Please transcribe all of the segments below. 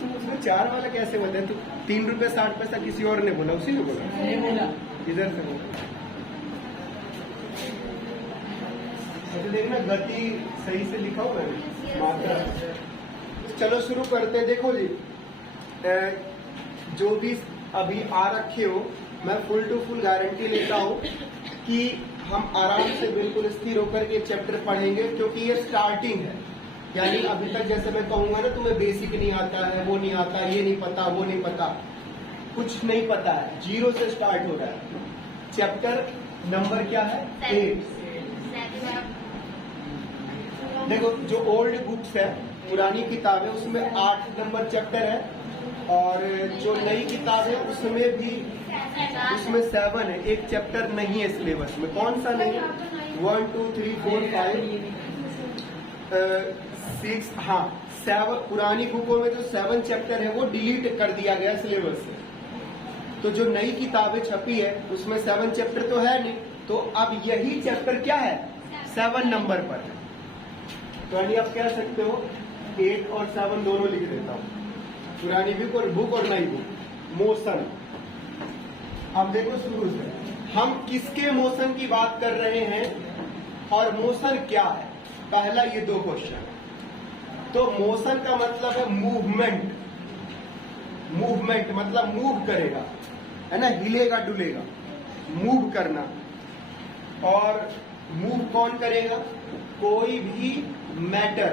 तुम उसमें 4 वाला कैसे बताए? तू 3 रुपए 60 पैसा किसी और ने बोला, उसी ने बोला इधर से बोला। अच्छा देखना गति सही से लिखा हुआ है, मात्रा। चलो शुरू करते हैं। देखो जी, जो भी अभी आ रखे हो, मैं फुल टू फुल गारंटी लेता हूँ कि हम आराम से बिल्कुल स्थिर होकर के चैप्टर पढ़ेंगे, क्योंकि ये स्टार्टिंग है। यानी अभी तक जैसे मैं कहूंगा ना, तुम्हें बेसिक नहीं आता है, वो नहीं आता, ये नहीं पता, वो नहीं पता, कुछ नहीं पता है, 0 से स्टार्ट हो रहा है। चैप्टर नंबर क्या है? 8। देखो जो ओल्ड बुक्स है, पुरानी किताबें, उसमें 8 नंबर चैप्टर है, और जो नई किताब है उसमें भी, उसमें 7 है। एक चैप्टर नहीं है सिलेबस में। कौन सा नहीं है? 1 2 3 4 5 6, हाँ 7। पुरानी बुकों में जो 7 चैप्टर है वो डिलीट कर दिया गया सिलेबस से। तो जो नई किताबें छपी है उसमें 7 चैप्टर तो है नहीं, तो अब यही चैप्टर क्या है? 7 नंबर पर है। तो यानी आप कह सकते हो 8 और 7 दोनों लिख देता हूं, पुरानी बुक और नई बुक। मोशन। अब देखो शुरू से हम किसके मोशन की बात कर रहे हैं और मोशन क्या है? पहला ये 2 क्वेश्चन। तो मोशन का मतलब है मूवमेंट। मूवमेंट मतलब मूव करेगा, है ना, हिलेगा डुलेगा, मूव करना। और मूव कौन करेगा? कोई भी मैटर।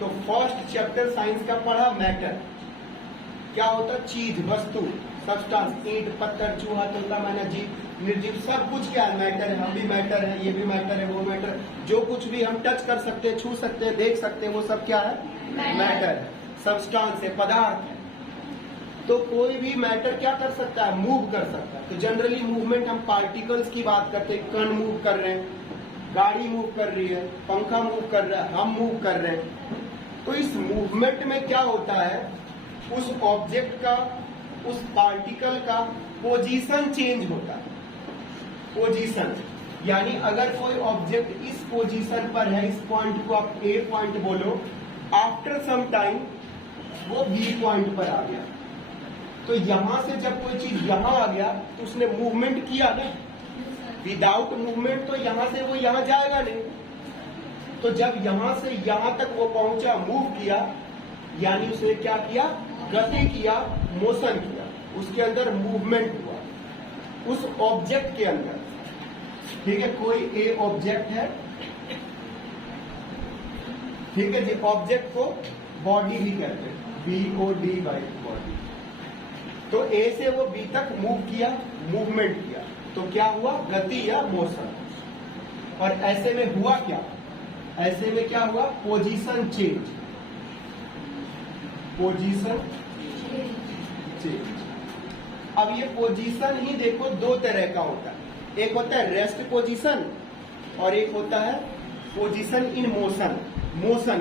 तो फर्स्ट चैप्टर साइंस का पढ़ा मैटर। क्या होता? चीज, वस्तु, सब्सटेंस। ईंट, पत्थर, चूहा, तोता, मैना, जीव, निर्जीव, सब कुछ क्या है? मैटर है। हम भी मैटर है, ये भी मैटर है, वो मैटर। जो कुछ भी हम टच कर सकते हैं, छू सकते हैं, देख सकते हैं, वो सब क्या है? मैटर है। सब्सटेंस है, पदार्थ है। तो कोई भी मैटर क्या कर सकता है? मूव कर सकता है। तो जनरली मूवमेंट हम पार्टिकल्स की बात करते हैं। कण मूव कर रहे हैं, गाड़ी मूव कर रही है, पंखा मूव कर रहा है, हम मूव कर रहे हैं। तो इस मूवमेंट में क्या होता है? उस ऑब्जेक्ट का, उस पार्टिकल का पोजीशन चेंज होता है। पोजीशन यानी अगर कोई ऑब्जेक्ट इस पोजीशन पर है, इस पॉइंट को आप ए पॉइंट बोलो, आफ्टर सम टाइम वो बी पॉइंट पर आ गया। तो यहां से जब कोई चीज यहां आ गया तो उसने मूवमेंट किया ना। विदाउट मूवमेंट तो यहां से वो यहां जाएगा नहीं। तो जब यहां से यहां तक वो पहुंचा, मूव किया, यानी उसने क्या किया? गति किया, मोशन किया। उसके अंदर मूवमेंट हुआ उस ऑब्जेक्ट के अंदर। ठीक है, कोई ए ऑब्जेक्ट है, ठीक है जी। ऑब्जेक्ट को बॉडी भी कहते हैं, BODY, बॉडी। तो ए से वो बी तक मूव किया, मूवमेंट किया, तो क्या हुआ? गति या मोशन। और ऐसे में हुआ क्या? ऐसे में क्या हुआ? Position change. Position change. अब ये पोजीशन ही देखो 2 तरह का होता है। एक होता है रेस्ट पोजीशन और एक होता है पोजीशन इन मोशन। मोशन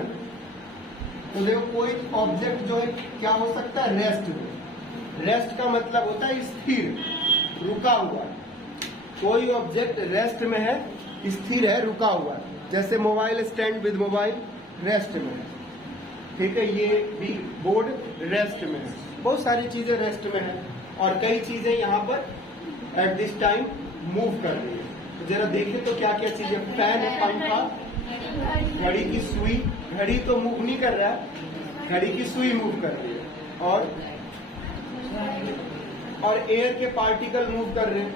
तो देखो कोई ऑब्जेक्ट जो है क्या हो सकता है? रेस्ट में। रेस्ट का मतलब होता है स्थिर, रुका हुआ। कोई ऑब्जेक्ट रेस्ट में है, स्थिर है, रुका हुआ है। जैसे mobile stand with mobile rest में है, ठीक है। ये भी बोर्ड रेस्ट में है। बहुत सारी चीजें रेस्ट में है और कई चीजें यहाँ पर एट दिस टाइम मूव कर रही है। तो जरा देखें तो क्या क्या चीजें? फैन, पंखा, घड़ी की सुई। घड़ी तो मूव नहीं कर रहा है, घड़ी की सुई मूव कर रही है। और एयर के पार्टिकल मूव कर रहे हैं,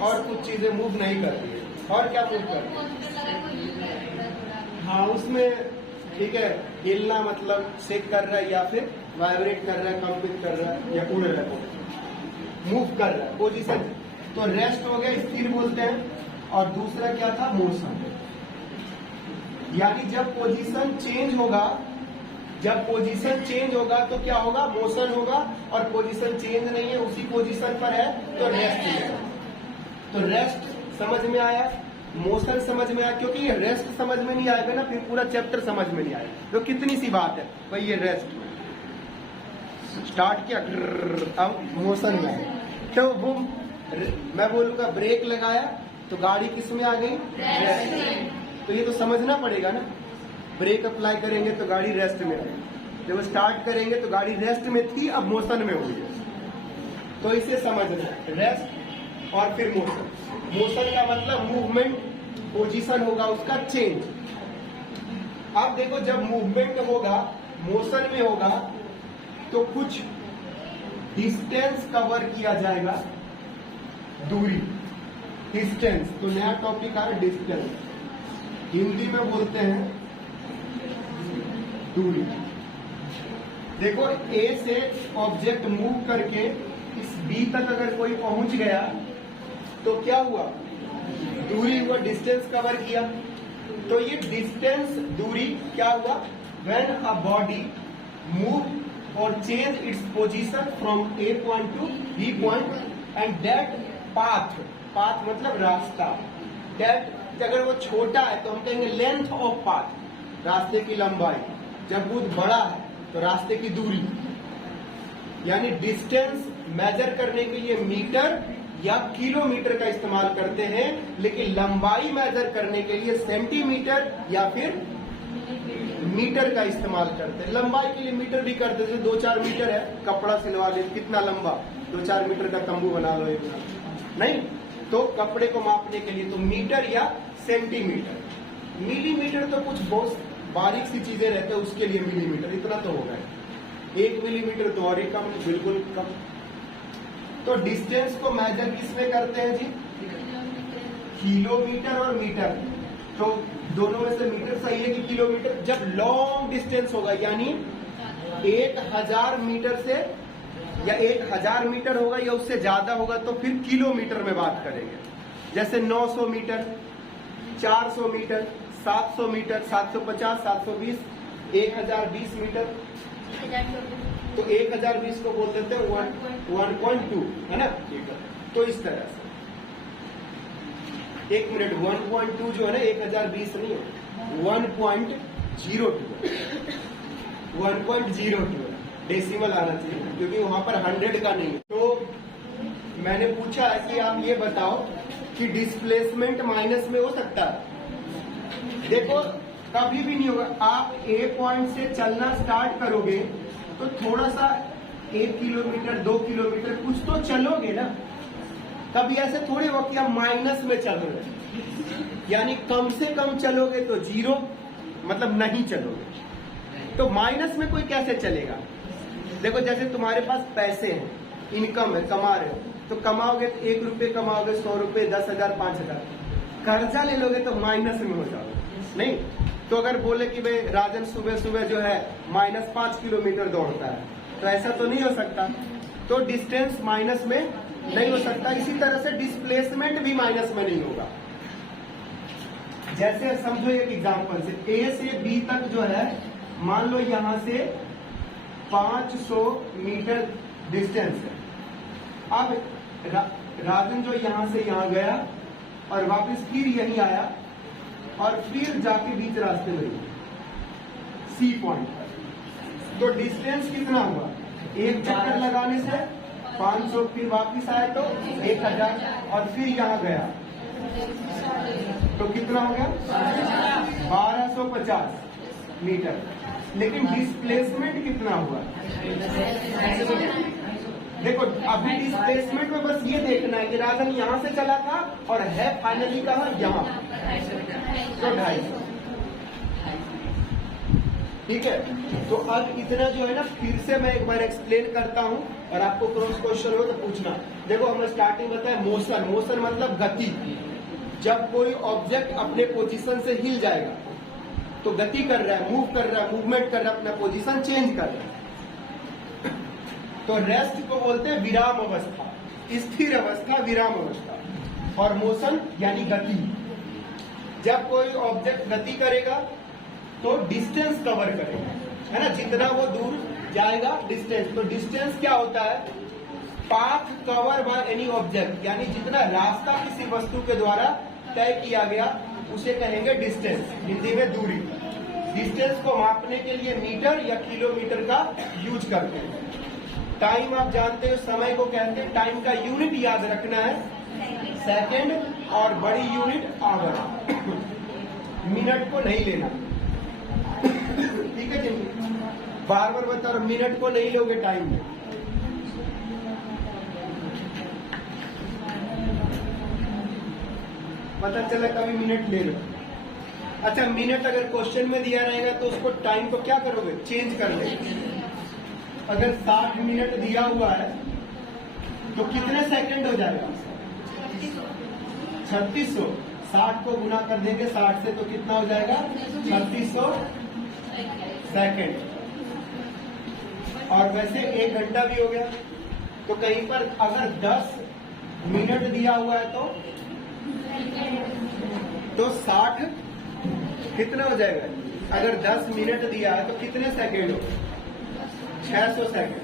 और कुछ चीजें मूव नहीं कर रही है। और क्या मूव कर रही है? हाँ, उसमें ठीक है, हिलना मतलब शेक कर रहा है या फिर वाइब्रेट कर रहा है, कंपित कर रहा है या उड़ रहा है, मूव कर रहा है। पोजीशन तो रेस्ट हो गया, स्थिर बोलते हैं। और दूसरा क्या था? मोशन। यानी जब पोजीशन चेंज होगा, जब पोजीशन चेंज होगा तो क्या होगा? मोशन होगा। और पोजीशन चेंज नहीं है, उसी पोजीशन पर है, तो रेस्ट होगा। तो रेस्ट समझ में आया, मोशन समझ में आया। क्योंकि ये रेस्ट समझ में नहीं आएगा ना, फिर पूरा चैप्टर समझ में नहीं आएगा। तो कितनी सी बात है भाई, ये रेस्ट स्टार्ट किया, अब मोशन में आया। तो वो मैं बोलूंगा ब्रेक लगाया तो गाड़ी किस में आ गई? रेस्ट। तो ये तो समझना पड़ेगा ना, ब्रेक अप्लाई करेंगे तो गाड़ी रेस्ट में आएगी। जब स्टार्ट करेंगे तो गाड़ी रेस्ट में थी, अब मोशन में हुई है, तो इसे समझना है, रेस्ट और फिर मोशन। मोशन का मतलब मूवमेंट, पोजीशन होगा उसका चेंज। अब देखो जब मूवमेंट होगा, मोशन में होगा, तो कुछ डिस्टेंस कवर किया जाएगा, दूरी, डिस्टेंस। तो नया टॉपिक है डिस्टेंस, हिंदी में बोलते हैं दूरी। देखो ए से ऑब्जेक्ट मूव करके इस बी तक अगर कोई पहुंच गया तो क्या हुआ, दूरी हुआ, डिस्टेंस कवर किया। तो ये डिस्टेंस, दूरी क्या हुआ, व्हेन अ बॉडी मूव और change its position from A point to B point and that path, path मतलब रास्ता, दैट अगर वो छोटा है तो हम कहेंगे लेंथ ऑफ पाथ, रास्ते की लंबाई। जब बहुत बड़ा है तो रास्ते की दूरी। यानी डिस्टेंस मेजर करने के लिए मीटर या किलोमीटर का इस्तेमाल करते हैं, लेकिन लंबाई मेजर करने के लिए सेंटीमीटर या फिर मीटर का इस्तेमाल करते हैं। लंबाई के लिए मीटर भी करते हैं, जैसे 2-4 मीटर है, कपड़ा सिलवा दे, कितना लंबा, 2-4 मीटर का तंबू बना लो एक, नहीं तो कपड़े को मापने के लिए तो मीटर या सेंटीमीटर। मिलीमीटर तो कुछ बहुत बारीक सी चीजें रहते हैं, उसके लिए मिलीमीटर, इतना तो होगा। 1 मिलीमीटर तो और ही कम, बिल्कुल कम। तो डिस्टेंस को मेजर किसमें करते हैं जी, किलोमीटर और मीटर। तो दोनों में से मीटर सही है कि किलोमीटर। जब लॉन्ग डिस्टेंस होगा, यानी 1000 मीटर से या 1000 मीटर होगा या उससे ज्यादा होगा तो फिर किलोमीटर में बात करेंगे। जैसे 900 मीटर, 400 मीटर, 700 मीटर, 750, 720, 1020 मीटर। तो 1020 को बोल देते हैं 1.2, है ना। तो इस तरह से 1 मिनट, 1.2 जो है ना, 1020 नहीं है, 1.02 है, डेसिमल आना चाहिए क्योंकि वहां पर 100 का नहीं है। तो मैंने पूछा है कि आप ये बताओ कि डिस्प्लेसमेंट माइनस में हो सकता है। देखो कभी भी नहीं होगा। आप ए पॉइंट से चलना स्टार्ट करोगे तो थोड़ा सा 1 किलोमीटर 2 किलोमीटर कुछ तो चलोगे ना। कभी ऐसे थोड़ी हो कि आप माइनस में चल रहे हो, यानी कम से कम चलोगे तो 0, मतलब नहीं चलोगे। तो माइनस में कोई कैसे चलेगा। देखो जैसे तुम्हारे पास पैसे हैं, इनकम है, कमा रहे हो, तो कमाओगे तो 1 रुपये कमाओगे, 100 रुपये, 10,000, 5,000। कर्जा ले लोगे तो माइनस में हो जाओगे, नहीं। तो अगर बोले कि भाई राजन सुबह सुबह जो है -5 किलोमीटर दौड़ता है, तो ऐसा तो नहीं हो सकता। तो डिस्टेंस माइनस में नहीं हो सकता। इसी तरह से डिस्प्लेसमेंट भी माइनस में नहीं होगा। जैसे समझो एक एग्जांपल से, ए से बी तक जो है, मान लो यहां से 500 मीटर डिस्टेंस है। अब राजन जो यहां से यहां गया और वापस फिर यहीं आया और फिर जाके बीच रास्ते में सी पॉइंट पर, तो डिस्टेंस कितना हुआ, 1 चक्कर लगाने से 500, फिर वापस आया तो 1000 और फिर यहाँ गया तो कितना हो गया 1250 मीटर। लेकिन डिस्प्लेसमेंट कितना हुआ, देखो अभी डिस्प्लेसमेंट में बस ये देखना है कि राजन यहाँ से चला था और है फाइनली कहाँ, यहाँ, तो 250। ठीक है। तो अब इतना जो है ना, फिर से मैं एक बार एक्सप्लेन करता हूं और आपको क्रॉस क्वेश्चन हो तो पूछना। देखो हमने स्टार्टिंग बताया मोशन, मोशन मतलब गति। जब कोई ऑब्जेक्ट अपने पोजीशन से हिल जाएगा तो गति कर रहा है, मूव कर रहा है, मूवमेंट कर रहा है, अपना पोजीशन चेंज कर रहा है। तो रेस्ट को बोलते हैं विराम अवस्था, स्थिर अवस्था, विराम अवस्था। और मोशन यानी गति। जब कोई ऑब्जेक्ट गति करेगा तो डिस्टेंस कवर करेगा, है ना, जितना वो दूर जाएगा डिस्टेंस। तो डिस्टेंस क्या होता है, path cover by any object, यानी जितना रास्ता किसी वस्तु के द्वारा तय किया गया उसे कहेंगे डिस्टेंस, हिंदी में दूरी। डिस्टेंस को मापने के लिए मीटर या किलोमीटर का यूज करते हैं। टाइम आप जानते हो, समय को कहते हैं, टाइम का यूनिट याद रखना है सेकंड और बड़ी यूनिट आवर, मिनट को नहीं लेना। ठीक है जी। बार बार बता रहा हूं, मिनट को नहीं लोगे टाइम में। पता चला कभी मिनट ले लो। अच्छा, मिनट अगर क्वेश्चन में दिया रहेगा तो उसको टाइम को क्या करोगे, चेंज कर लेंगे। अगर 60 मिनट दिया हुआ है तो कितने सेकंड हो जाएगा, 3600। 60 को गुना कर देंगे 60 से तो कितना हो जाएगा, 3600 सेकंड। और वैसे 1 घंटा भी हो गया। तो कहीं पर अगर 10 मिनट दिया हुआ है तो 60 कितना हो जाएगा, अगर 10 मिनट दिया है तो कितने सेकंड हो, 600 सेकंड।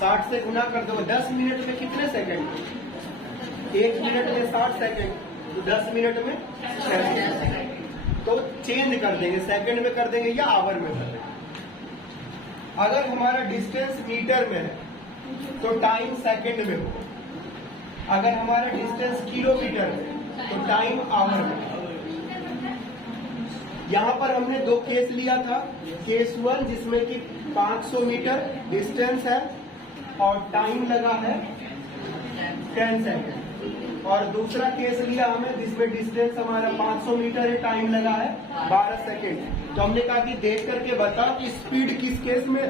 60 से गुना कर दो, 10 मिनट में कितने सेकंड, 1 मिनट में 60 सेकंड, तो 10 मिनट में 600 सेकंड। तो चेंज कर देंगे, सेकंड में कर देंगे या आवर में कर देंगे। अगर हमारा डिस्टेंस मीटर में है तो टाइम सेकंड में हो। अगर हमारा डिस्टेंस किलोमीटर में तो टाइम आवर में। यहाँ पर हमने 2 केस लिया था। केस 1 जिसमें कि 500 मीटर डिस्टेंस है और टाइम लगा है 10 सेकंड। और दूसरा केस लिया हमें जिसमें डिस्टेंस हमारा 500 मीटर है, टाइम लगा है 12 सेकंड। तो हमने कहा कि देख करके बताओ कि स्पीड किस केस में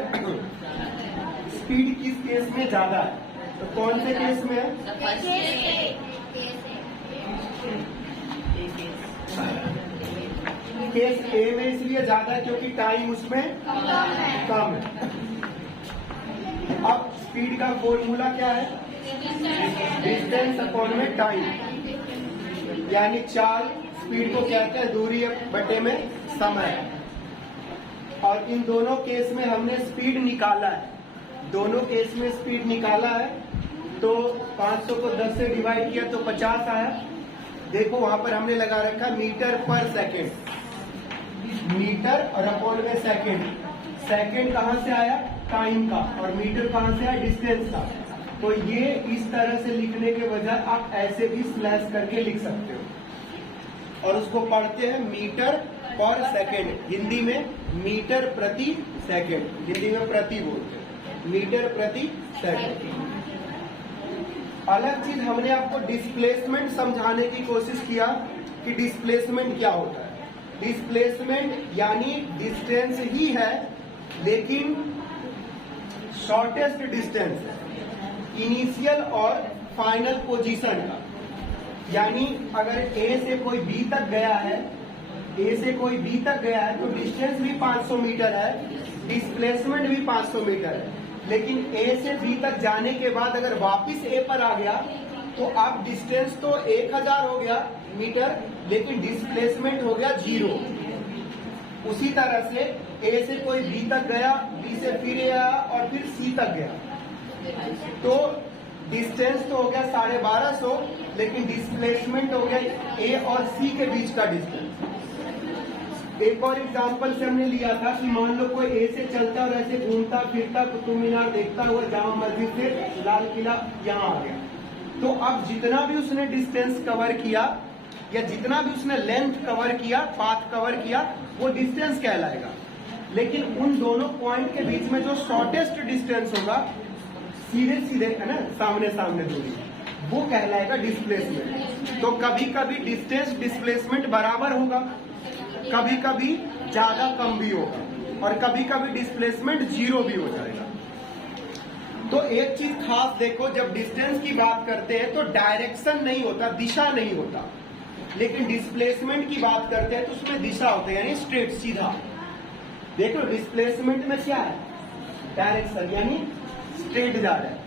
स्पीड किस केस में ज्यादा है। तो कौन से केस में है, केस ए में इसलिए ज्यादा है क्योंकि टाइम उसमें कम है। अब स्पीड का फॉर्मूला क्या है, डिस्टेंस अपॉन में टाइम, यानी चाल स्पीड को कहते हैं दूरी बटे में समय। और इन दोनों केस में हमने स्पीड निकाला है, दोनों केस में स्पीड निकाला है। तो 500 को 10 से डिवाइड किया तो 50 आया। देखो वहां पर हमने लगा रखा मीटर पर सेकेंड, मीटर और अपॉन में सेकेंड। सेकेंड कहां से आया, टाइम का, और मीटर कहां से आया, डिस्टेंस का। तो ये इस तरह से लिखने के बजाय आप ऐसे भी स्लैश करके लिख सकते हो। और उसको पढ़ते हैं मीटर पर सेकेंड, हिंदी में मीटर प्रति सेकेंड, हिंदी में प्रति बोलते हैं, मीटर प्रति सेकेंड। अलग चीज हमने आपको डिस्प्लेसमेंट समझाने की कोशिश किया कि डिस्प्लेसमेंट क्या होता है। डिस्प्लेसमेंट यानी डिस्टेंस ही है लेकिन शॉर्टेस्ट डिस्टेंस इनिशियल और फाइनल पोजीशन का। यानी अगर ए से कोई बी तक गया है, ए से कोई बी तक गया है तो डिस्टेंस भी 500 मीटर है, डिस्प्लेसमेंट भी 500 मीटर है। लेकिन ए से बी तक जाने के बाद अगर वापस ए पर आ गया तो अब डिस्टेंस तो 1000 हो गया मीटर, लेकिन डिस्प्लेसमेंट हो गया 0। उसी तरह से ए से कोई बी तक गया, बी से फिर ए आया और फिर सी तक गया, तो डिस्टेंस तो हो गया 1250, लेकिन डिस्प्लेसमेंट हो गया ए और सी के बीच का डिस्टेंस। एक और एग्जांपल से हमने लिया था कि मान लो कोई ए से चलता और ऐसे घूमता फिरता कुतुब मीनार देखता हुआ जामा मस्जिद से लाल किला यहाँ आ गया, तो अब जितना भी उसने डिस्टेंस कवर किया या जितना भी उसने लेंथ कवर किया, पाथ कवर किया, वो डिस्टेंस कहलाएगा। लेकिन उन दोनों पॉइंट के बीच में जो शॉर्टेस्ट डिस्टेंस होगा, सीधे सीधे है ना, सामने सामने दूरी, वो कहलाएगा डिस्प्लेसमेंट। तो कभी कभी डिस्टेंस डिस्प्लेसमेंट बराबर होगा, कभी कभी ज्यादा कम भी होगा, और कभी कभी डिस्प्लेसमेंट 0 भी हो जाएगा। तो एक चीज खास देखो, जब डिस्टेंस की बात करते हैं तो डायरेक्शन नहीं होता, दिशा नहीं होता, लेकिन डिस्प्लेसमेंट की बात करते हैं तो उसमें दिशा होता है, यानी स्ट्रेट, सीधा। देखो डिस्प्लेसमेंट में क्या है, डायरेक्शन, यानी स्ट्रेट जा रहा है।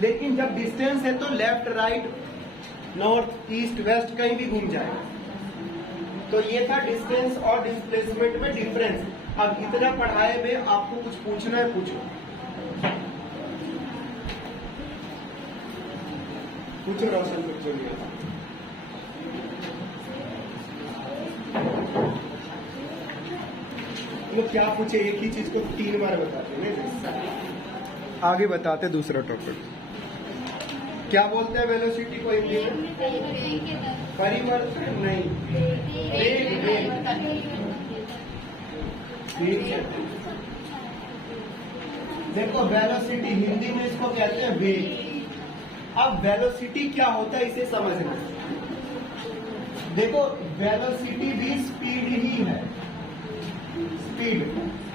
लेकिन जब डिस्टेंस है तो left right north east west कहीं भी घूम जाएगा। तो ये था डिस्टेंस और डिस्प्लेसमेंट में डिफरेंस। अब इतना पढ़ाए में आपको कुछ पूछना है, पूछो पूछो रोशन, पूछो। तो क्या पूछे, एक ही चीज को 3 बार बताते हैं। आगे बताते दूसरा टॉपिक। क्या बोलते हैं वेलोसिटी को हिंदी में? परिवर्तन नहीं, वेग। देखो वेलोसिटी हिंदी में इसको कहते हैं वेग। अब वेलोसिटी क्या होता है इसे समझना। देखो वेलोसिटी भी स्पीड ही है, स्पीड,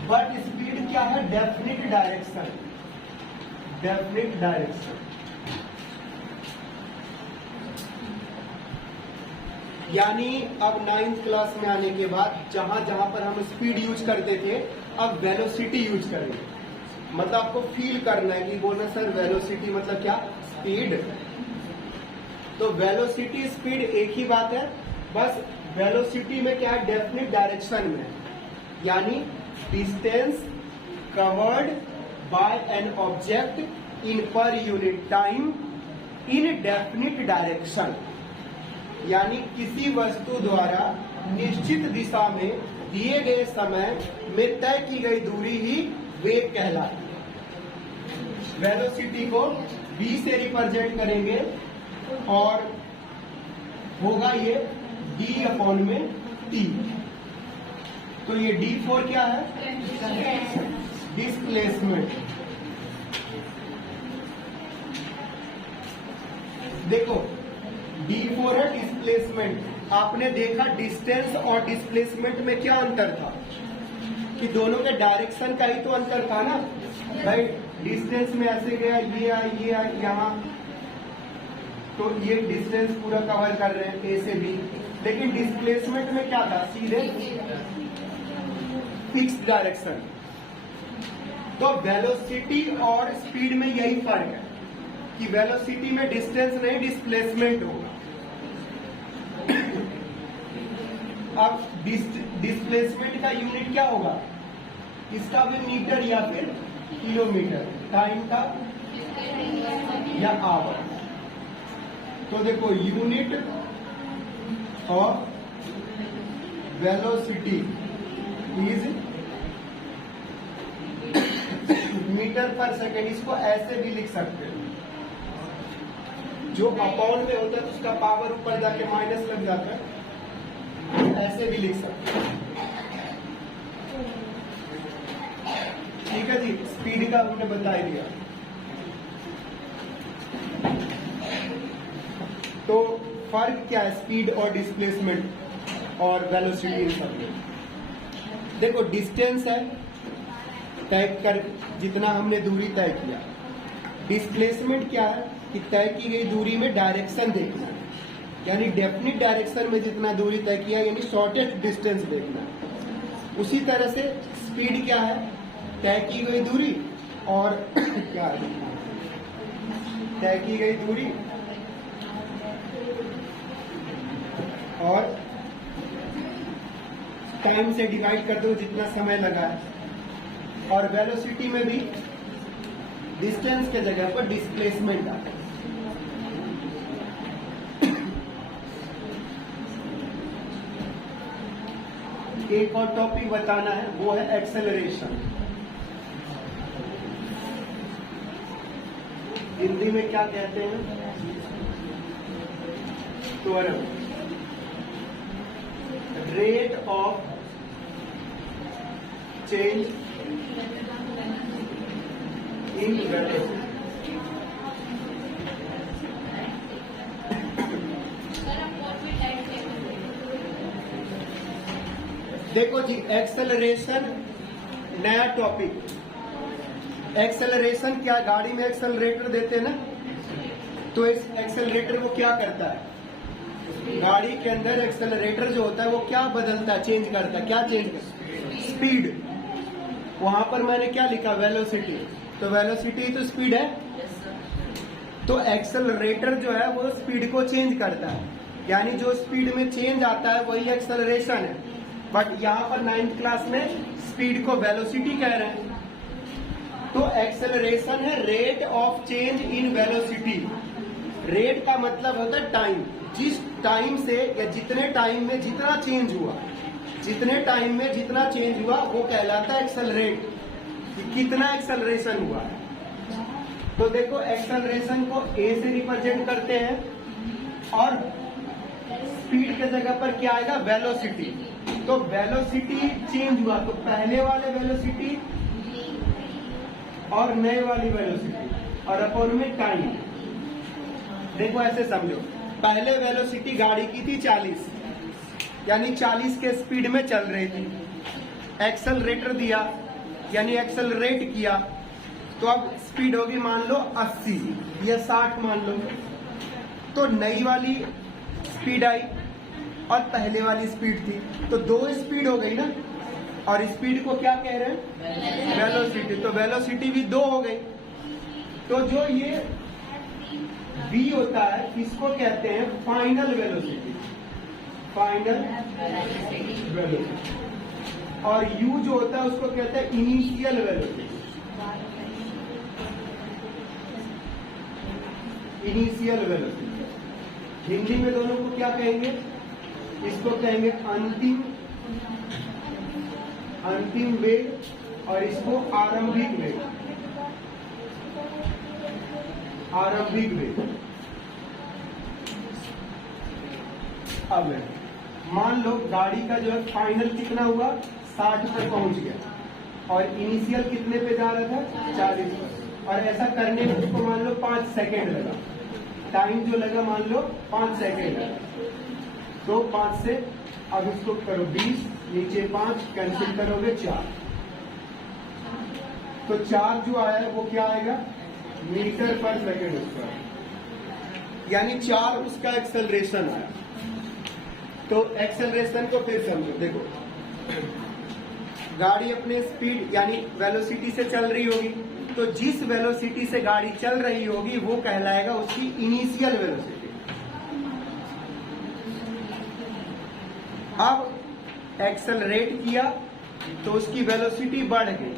बट स्पीड क्या है? Definite direction, definite direction. यानी अब 9th क्लास में आने के बाद जहां जहां पर हम स्पीड यूज करते थे अब वेलोसिटी यूज करेंगे। मतलब आपको फील करना है कि बोलना सर वेलोसिटी मतलब क्या? स्पीड। तो वेलोसिटी स्पीड एक ही बात है, बस वेलोसिटी में क्या है? डेफिनिट डायरेक्शन में, यानी distance covered by an object in per unit time in definite direction. यानी किसी वस्तु द्वारा निश्चित दिशा में दिए गए समय में तय की गई दूरी ही वेग कहलाती है। वेलोसिटी को v से रिप्रेजेंट करेंगे और होगा ये d अपॉन में t। तो ये d4 क्या है? डिस्प्लेसमेंट। देखो d4 है डिस्प्लेसमेंट। आपने देखा डिस्टेंस और डिस्प्लेसमेंट में क्या अंतर था कि दोनों के डायरेक्शन का ही तो अंतर था ना भाई। डिस्टेंस में ऐसे गया, ये यहाँ, तो ये डिस्टेंस पूरा कवर कर रहे हैं ए से बी। लेकिन डिस्प्लेसमेंट में क्या था? सीधे फिक्स्ड डायरेक्शन। तो वेलोसिटी और स्पीड में यही फर्क है कि वेलोसिटी में डिस्टेंस नहीं डिस्प्लेसमेंट होगा। अब डिस्प्लेसमेंट का यूनिट क्या होगा? इसका भी मीटर या फिर किलोमीटर, टाइम का या आवर। तो देखो unit of velocity is metre per second. इसको ऐसे भी लिख सकते हैं, जो अपॉन में होता है तो उसका पावर ऊपर जाके माइनस लग जाता है, ऐसे भी लिख सकते हैं। ठीक है जी, स्पीड का हमने बता ही दिया। तो फर्क क्या है स्पीड और डिस्प्लेसमेंट और वेलोसिटी इन सब में? देखो डिस्टेंस है तय कर, जितना हमने दूरी तय किया। डिस्प्लेसमेंट क्या है कि तय की गई दूरी में डायरेक्शन देखना है, यानी डेफिनिट डायरेक्शन में जितना दूरी तय किया यानी शॉर्टेस्ट डिस्टेंस देखना है। उसी तरह से स्पीड क्या है? तय की गई दूरी और क्या है? तय की गई दूरी और टाइम से डिवाइड कर दो जितना समय लगा है। और वेलोसिटी में भी डिस्टेंस के जगह पर डिस्प्लेसमेंट आता है। एक और टॉपिक बताना है, वो है एक्सेलरेशन। हिंदी में क्या कहते हैं? त्वरण। Rate of change in velocity. देखो जी एक्सेलरेशन नया टॉपिक। एक्सेलरेशन क्या? गाड़ी में एक्सेलरेटर देते हैं ना, तो इस एक्सेलरेटर को क्या करता है? गाड़ी के अंदर एक्सेलरेटर जो होता है वो क्या बदलता है, चेंज करता है? क्या चेंज करता है? स्पीड। वहां पर मैंने क्या लिखा? वेलोसिटी। तो वेलोसिटी तो स्पीड है, तो एक्सेलरेटर जो है वो स्पीड को चेंज करता है, यानी जो स्पीड में चेंज आता है वही एक्सेलरेशन है। बट यहाँ पर 9th क्लास में स्पीड को वेलोसिटी कह रहे हैं। तो एक्सेलरेशन है rate of change in velocity. Rate का मतलब होता है टाइम, जिस टाइम से या जितने टाइम में जितना चेंज हुआ, जितने टाइम में जितना चेंज हुआ वो कहलाता है एक्सेलरेट, कि कितना एक्सेलरेशन हुआ है। तो देखो एक्सेलरेशन को ए से रिप्रेजेंट करते हैं और स्पीड के जगह पर क्या आएगा? वेलोसिटी। तो वेलोसिटी चेंज हुआ, तो पहले वाले वेलोसिटी और नए वाली वेलोसिटी और अपॉन में टाइम। देखो ऐसे समझो, पहले वेलोसिटी गाड़ी की थी 40, यानी 40 के स्पीड में चल रही थी। एक्सेलरेटर दिया यानी एक्सेलरेट किया, तो अब स्पीड होगी मान लो 80 या 60 मान लो। तो नई वाली स्पीड आई और पहले वाली स्पीड थी, तो दो स्पीड हो गई ना। और स्पीड को क्या कह रहे हैं? वेलोसिटी। तो वेलोसिटी भी दो हो गई। तो जो ये v होता है इसको कहते हैं फाइनल वेलोसिटी, फाइनल वेलोसिटी। और u जो होता है उसको कहते हैं initial velocity, initial velocity. Hindi में दोनों को क्या कहेंगे? इसको कहेंगे अंतिम वेग और इसको आरंभिक वेग, आरंभिक वेग। अब मान लो गाड़ी का जो है फाइनल कितना हुआ? 60 पर पहुंच गया और इनिशियल कितने पे जा रहा था? 40 पर। और ऐसा करने में उसको मान लो 5 सेकेंड लगा, टाइम जो लगा मान लो 5 सेकेंड लगा। तो 5 से अब इसको करो 20, नीचे 5 कैंसिल करोगे 4। तो 4 जो आया वो क्या आएगा? मीटर पर सेकेंड स्क्वायर, यानी 4 उसका एक्सेलरेशन आया। तो एक्सेलरेशन को फिर समझो। देखो गाड़ी अपने स्पीड यानी वेलोसिटी से चल रही होगी, तो जिस वेलोसिटी से गाड़ी चल रही होगी वो कहलाएगा उसकी इनिशियल वेलोसिटी। अब एक्सेलरेट किया तो उसकी वेलोसिटी बढ़ गई,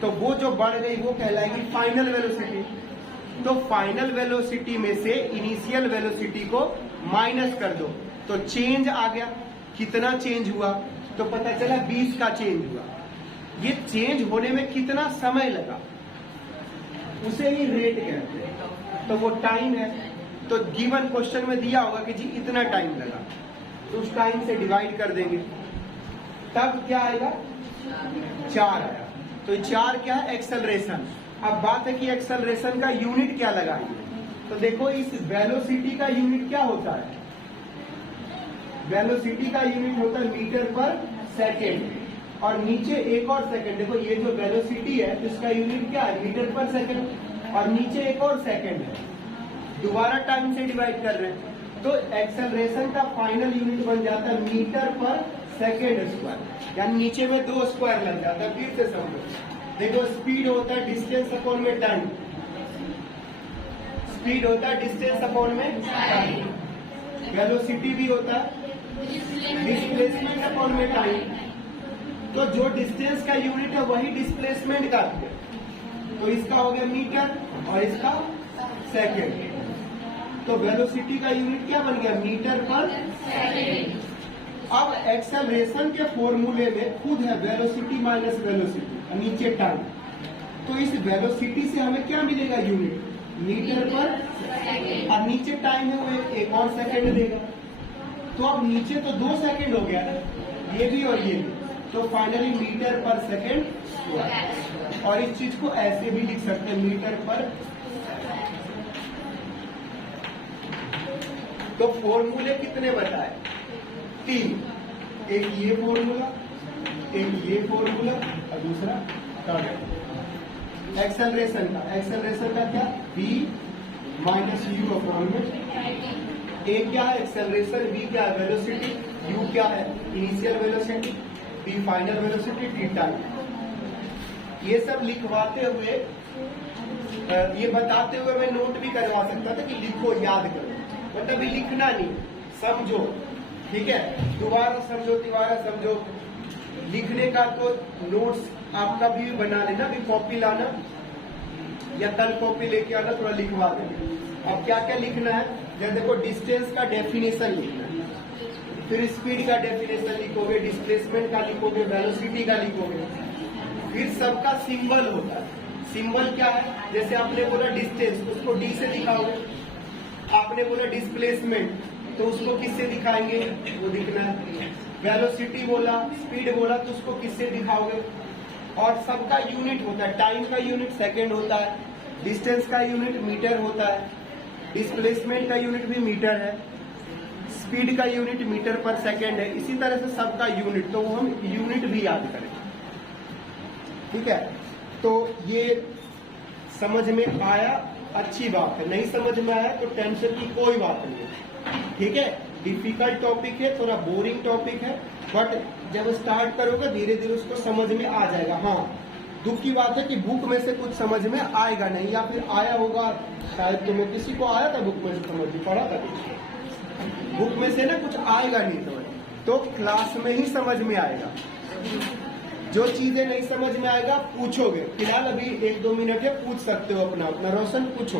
तो वो जो बढ़ गई वो कहलाएगी फाइनल वेलोसिटी। तो फाइनल वेलोसिटी में से इनिशियल वेलोसिटी को माइनस कर दो, तो चेंज आ गया। कितना चेंज हुआ? तो पता चला 20 का चेंज हुआ। ये चेंज होने में कितना समय लगा उसे ही रेट कहते हैं, तो वो टाइम है। तो गिवन क्वेश्चन में दिया होगा कि जी इतना टाइम लगा, तो उस टाइम से डिवाइड कर देंगे, तब क्या आएगा? 4 आया। तो 4 क्या है? एक्सेलरेशन। अब बात है कि एक्सेलरेशन का यूनिट क्या लगाएंगे। तो देखो इस वेलोसिटी का यूनिट क्या होता है? वेलोसिटी का यूनिट होता है मीटर पर सेकेंड, और नीचे एक और सेकंड। देखो ये जो वेलोसिटी है इसका यूनिट क्या है? मीटर पर सेकंड, और नीचे एक और सेकंड है, दोबारा टाइम से डिवाइड कर रहे हैं। तो एक्सेलरेशन का फाइनल यूनिट बन जाता है मीटर पर सेकेंड स्क्वायर, यानी नीचे में 2 स्क्वायर लग जाता है। फिर से समझो, देखो स्पीड होता है डिस्टेंस अपॉन में टाइम, स्पीड होता है डिस्टेंस अपॉन में टाइम। वेलोसिटी भी होता है डिस्प्लेसमेंट अपॉन में टाइम। तो जो डिस्टेंस का यूनिट है वही डिस्प्लेसमेंट का है। तो इसका हो गया मीटर और इसका सेकेंड। तो वेलोसिटी का यूनिट क्या बन गया? Metre per second. अब एक्सेलरेशन के फॉर्मूले में खुद है वेलोसिटी माइनस वेलोसिटी, नीचे टाइम। तो इस वेलोसिटी से हमें क्या मिलेगा? यूनिट मीटर पर, और नीचे टाइम है वो एक और सेकेंड देगा। तो अब नीचे तो 2 सेकेंड हो गया ना, ये भी और ये भी। तो finally metre per second square. और इस चीज को ऐसे भी लिख सकते हैं, मीटर पर। तो फॉर्मूले कितने बताए? 3। एक ये फॉर्मूला, एक ये फॉर्मूला और दूसरा एक्सेलरेशन का। एक्सेलरेशन का क्या? v माइनस यू अपॉन में। ए क्या है? एक्सेलरेशन। v क्या है? वेलोसिटी। u क्या है? Initial velocity. t final velocity. t time. ये सब लिखवाते हुए, ये बताते हुए मैं नोट भी करवा सकता था कि लिखो, याद करो, बट अभी लिखना नहीं, समझो। ठीक है, दोबारा समझो, दोबारा समझो। लिखने का तो नोट्स आपका भी बना लेना, भी कॉपी लाना या कल कॉपी लेके आना, थोड़ा लिखवा देना। अब क्या क्या लिखना है? जब देखो डिस्टेंस का डेफिनेशन लिखना है, फिर स्पीड का डेफिनेशन लिखोगे, डिस्प्लेसमेंट का लिखोगे, वेलोसिटी का लिखोगे, फिर सबका सिंबल होता है। सिंबल क्या है? जैसे आपने बोला डिस्टेंस, उसको डी से दिखाओगे। आपने बोला डिस्प्लेसमेंट, तो उसको किससे दिखाएंगे? वो दिखना है। वेलोसिटी बोला, स्पीड बोला, तो उसको किससे दिखाओगे? और सबका यूनिट होता है, टाइम का यूनिट सेकंड होता है, डिस्टेंस का यूनिट मीटर होता है, डिस्प्लेसमेंट का यूनिट भी मीटर है, स्पीड का यूनिट मीटर पर सेकंड है। इसी तरह से सबका यूनिट, तो वो हम यूनिट भी याद करेंगे। ठीक है, तो ये समझ में आया, अच्छी बात है। नहीं समझ में आया तो टेंशन की कोई बात नहीं है। ठीक है, डिफिकल्ट टॉपिक है, थोड़ा बोरिंग टॉपिक है, बट जब स्टार्ट करोगे धीरे धीरे उसको समझ में आ जाएगा। हाँ, दुख की बात है कि बुक में से कुछ समझ में आएगा नहीं, या फिर आया होगा शायद, तुम्हें किसी को आया था बुक में से समझ में, पढ़ा था बुक में से ना, कुछ आएगा नहीं समझ, तो क्लास में ही समझ में आएगा। जो चीजें नहीं समझ में आएगा पूछोगे, फिलहाल अभी 1-2 मिनट है, पूछ सकते हो अपना अपना। रोशन पूछो।